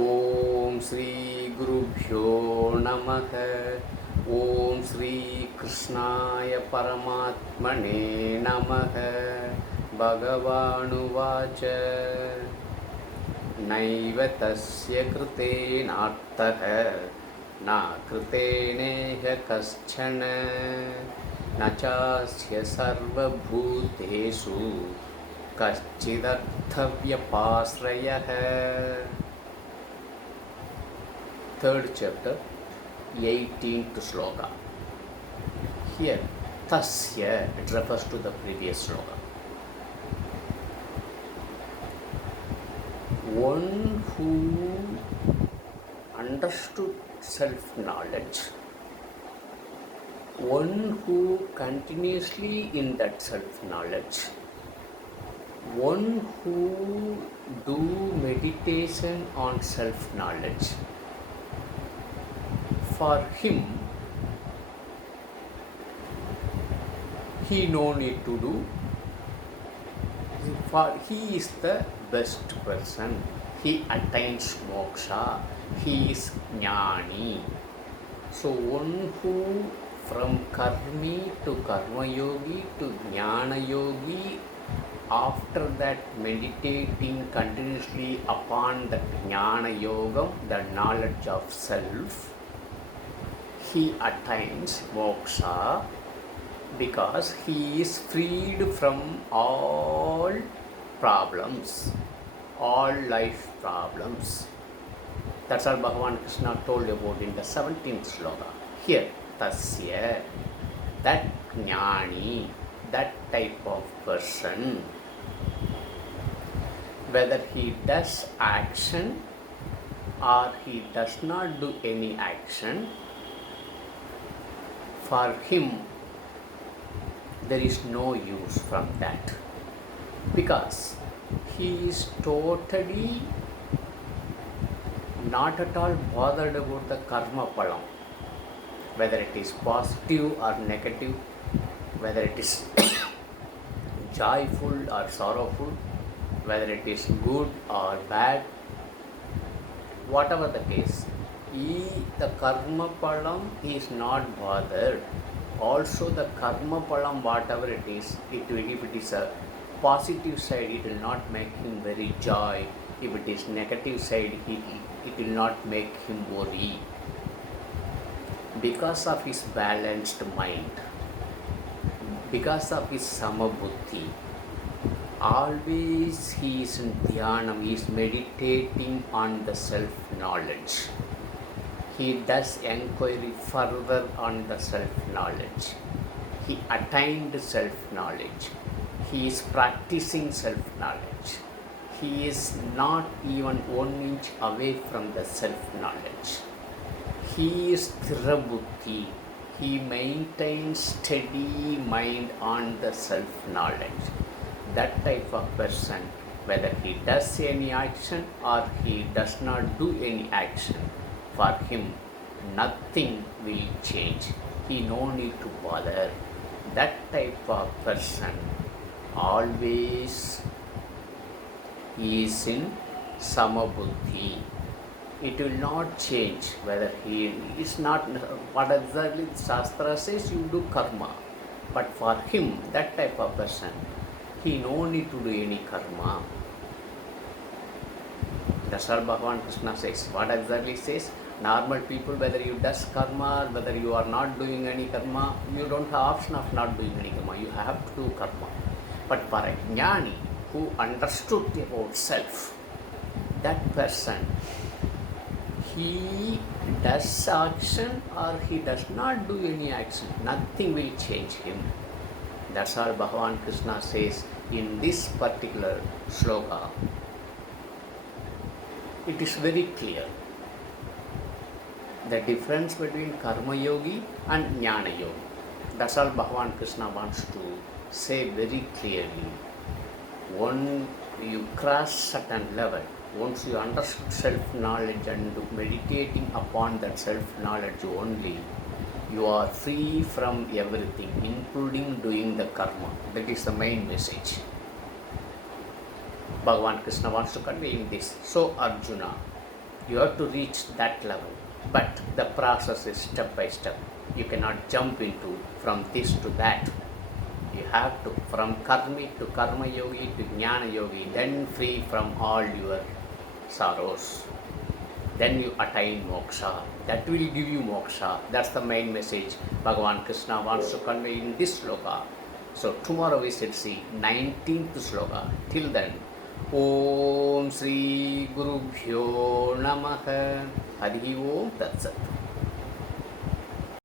ओम श्री गुरुभ्यो नमः। ओम श्री कृष्णाय परमात्मने नमः। भगवानुवाच नैव तस्य कृतेनार्तः न कृतेनेह कश्चन न चास्य सर्वभूतेषु कश्चिदर्थव्यपाश्रयः। Third chapter, 18th sloka. Here, tasya, it refers to the previous sloka. One who understood self-knowledge, one who continuously in that self-knowledge, one who do meditation on self-knowledge, for him, he no need to do, for he is the best person, he attains moksha, he is jnani. So one who from karmi to karma yogi to jnana yogi, after that meditating continuously upon the jnana yogam, the knowledge of self, he attains moksha because he is freed from all problems, all life problems. That's all Bhagavan Krishna told about in the 17th sloka. Here, tasya, that jnani, that type of person, whether he does action or he does not do any action, for him there is no use from that, because he is totally not at all bothered about the karma palam, whether it is positive or negative, whether it is joyful or sorrowful, whether it is good or bad, whatever the case, the karma palam is not bothered. Also the karma palam, whatever it is, if it is a positive side, it will not make him very joy. If it is negative side, it will not make him worry, because of his balanced mind, because of his samabuddhi. Always he is in dhyanam, he is meditating on the self-knowledge. He does inquiry further on the self-knowledge. He attained self-knowledge. He is practicing self-knowledge. He is not even 1 inch away from the self-knowledge. He is sthirabuddhi. He maintains steady mind on the self-knowledge. That type of person, whether he does any action or he does not do any action, for him nothing will change. He no need to bother. That type of person always is in samabuddhi. It will not change whether he is not, what exactly the Shastra says, you do karma. But for him, that type of person, he no need to do any karma. That's what Bhagavan Krishna says. What exactly says? Normal people, whether you does karma or whether you are not doing any karma, you don't have option of not doing any karma. You have to do karma. But for a jnani who understood about self, that person, he does action or he does not do any action, nothing will change him. That's all Bhagavan Krishna says in this particular sloka. It is very clear. The difference between karma yogi and jnana yogi. That's all Bhagavan Krishna wants to say very clearly. When you cross certain level, once you understand self-knowledge and meditating upon that self-knowledge only, you are free from everything, including doing the karma. That is the main message Bhagavan Krishna wants to convey in this. So Arjuna, You have to reach that level, but the process is step by step. You cannot jump into from this to that. You have to from karmi to karma yogi to jnana yogi, then free from all your sorrows. Then you attain moksha. That will give you moksha. That's the main message Bhagavan Krishna wants to convey in this sloka. So tomorrow we shall see 19th sloka. Till then, Om Sri Guru Bhyo Namaha. Hari Om Tat Sat.